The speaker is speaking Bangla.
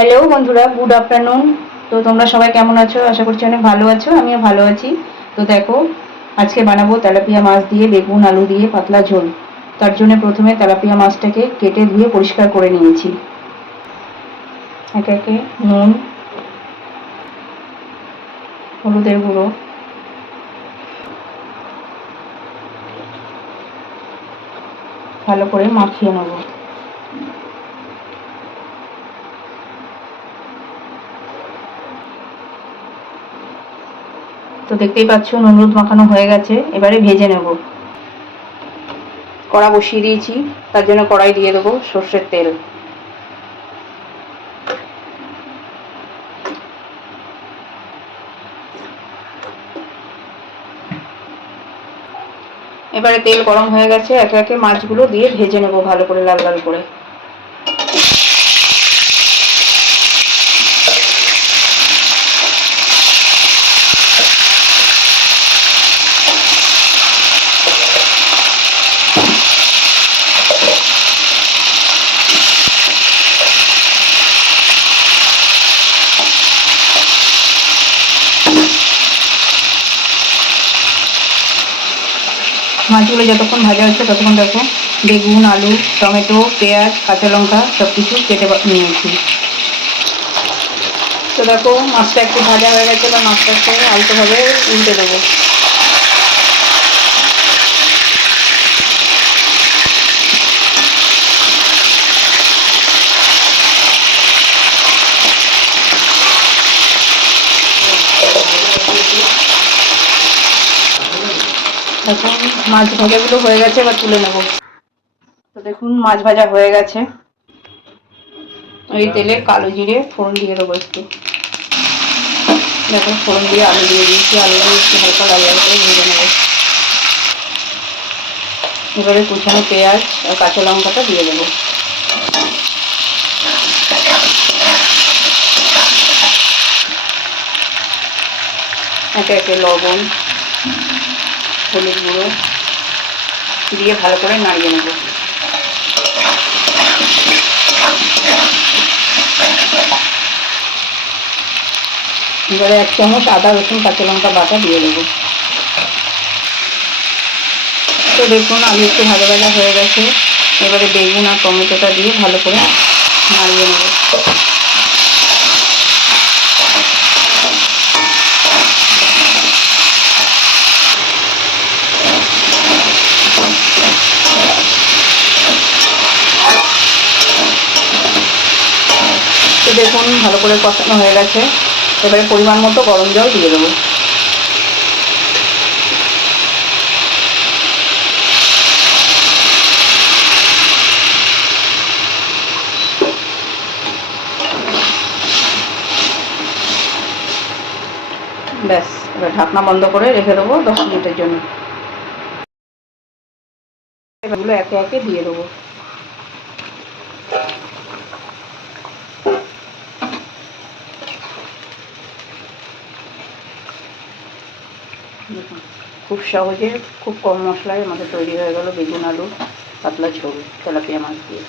হ্যালো বন্ধুরা, গুড আফটারনুন। তো তোমরা সবাই কেমন আছো? আশা করছি অনেক ভালো আছো। আমিও ভালো আছি। তো দেখো, আজকে বানাবো তেলাপিয়া মাছ দিয়ে বেগুন আলু দিয়ে পাতলা ঝোল। তার জন্য প্রথমে তেলাপিয়া মাছটাকে কেটে ধুয়ে পরিষ্কার করে নিয়েছি। একে একে নুন, হলুদের গুঁড়ো, ভালো করে মাখিয়ে নেব। তো দেখতেই পাচ্ছ নুন হলুদ মাখানো হয়ে গেছে। এবারে ভেজে নেব। কড়া বসিয়ে দিয়েছি, তার জন্য কড়াই দিয়ে দেবো সর্ষের তেল। এবারে তেল গরম হয়ে গেছে, একে একে মাছগুলো দিয়ে ভেজে নেব ভালো করে, লাল লাল করে। মাছগুলো যতক্ষণ ভাজা হচ্ছে ততক্ষণ দেখো বেগুন আলু টমেটো পেঁয়াজ কাঁচা লঙ্কা সব কিছু কেটে নিয়েছি। তো দেখো মাছটা একটু ভাজা হয়ে গেছে, বা মাছটাকে আলতোভাবে উল্টে দেবো। এখন মাছ ভাজাগুলো হয়ে গেছে, এবার তুলে নেব। তো দেখুন মাছ ভাজা হয়ে গেছে। এই তেলে কালো জিরে ফোড়ন দিয়ে দেবো একটু। দেখো ফোড়ন দিয়ে আলু দিয়ে দিয়েছি, আলু দিয়ে একটু হালকা লাল লাল করে ভেজে নেবো। এবারে কুচানো পেঁয়াজ আর কাঁচা লঙ্কাটা দিয়ে দেবো। একে একে লবণ হলুদ গুঁড়ো দিয়ে ভালো করে নাড়িয়ে নেব। এবারে 1 চামচ আদা রসুন কাঁচা লঙ্কা বাটা দিয়ে দেবো। তো দেখুন আলু একটু ভাজা ভাজা হয়ে গেছে। এবারে বেগুন আর টমেটোটা দিয়ে ভালো করে নাড়িয়ে নেব। তো দেখুন ভালো করে কষানো হয়ে গেছে। এবারে পরিমাণ মতো গরম জল দিয়ে দেবো। ব্যাস, এবার ঢাকনা বন্ধ করে রেখে দেবো 10 মিনিটের জন্য। এগুলো একে একে দিয়ে দেবো। দেখুন খুব সহজে খুব কম মশলায় আমাদের তৈরি হয়ে গেল বেগুন আলু পাতলা ঝোল তেলাপিয়া মাছ দিয়ে।